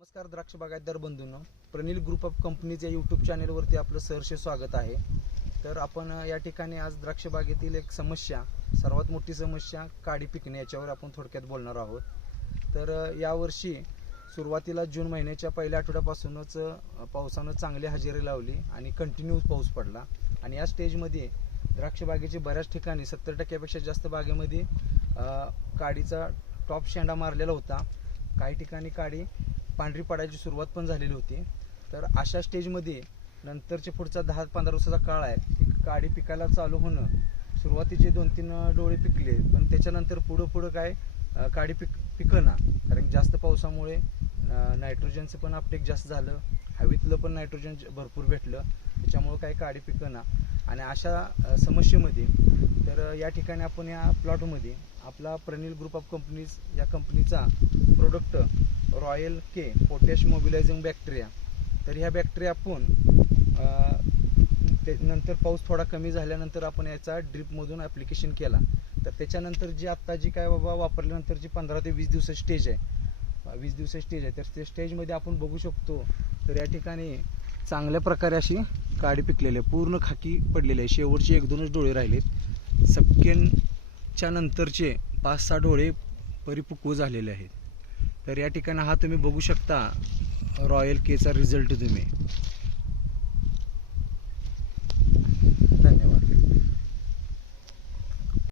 नमस्कार द्राक्ष बागायतदार बंधूंनो. प्रनिल ग्रुप ऑफ कंपनीज या यूट्यूब चॅनेलवरती आपलं सहर्ष स्वागत आहे. तर आपण या ठिकाणी आज द्राक्ष बागेतील एक समस्या सर्वात मोठी समस्या काडी पिकणे याच्यावर आपण थोडक्यात बोलणार आहोत. तर यावर्षी सुरुवातीला जून महिन्याच्या पहिल्या आठवड्यापासूनच पावसानं चांगली हजेरी लावली आणि कंटिन्यू पाऊस पडला. आणि या स्टेजमध्ये द्राक्ष बागेचे बऱ्याच ठिकाणी सत्तर टक्क्यापेक्षा जास्त बागेमध्ये काडीचा टॉप शेंडा मारलेला होता. काही ठिकाणी काडी पांढरी पडायची सुरुवात पण झालेली होती. तर अशा स्टेजमध्ये नंतरचे पुढचा दहा पंधरा दिवसाचा काळ आहे. ती काडी पिकायला चालू होणं सुरुवातीचे दोन तीन डोळे पिकले पण त्याच्यानंतर पुढं पुढं काय काडी पिक पिकना. कारण जास्त पावसामुळे नायट्रोजनचं पण अपटेक जास्त झालं. हवेतलं पण नायट्रोजन भरपूर भेटलं. त्याच्यामुळं काही काडी पिकना. आणि अशा समस्येमध्ये तर या ठिकाणी आपण या प्लॉटमध्ये आपला प्रनिल ग्रुप ऑफ कंपनीज या कंपनीचा product royal K potash mobilising bacteria. तर ह्या बॅक्टेरिया आपण ते नंतर पाऊस थोडा कमी झाल्यानंतर आपण याचा ड्रिपमधून ॲप्लिकेशन केला. तर त्याच्यानंतर जी आत्ता जी काय बाबा वापरल्यानंतर जी पंधरा ते वीस दिवसाची स्टेज आहे. वीस दिवसाची स्टेज आहे. तर त्या स्टेजमध्ये आपण बघू शकतो तर या ठिकाणी चांगल्या प्रकारे अशी काडी पिकलेली आहे. पूर्ण खाकी पडलेली आहे. शेवटचे एक दोनच डोळे राहिलेत. सपकेनच्या नंतरचे पाच सहा डोळे परिपक्व झालेले आहेत. तर या ठिकाणी हा तुम्ही बघू शकता रॉयल केचा रिझल्ट तुम्ही.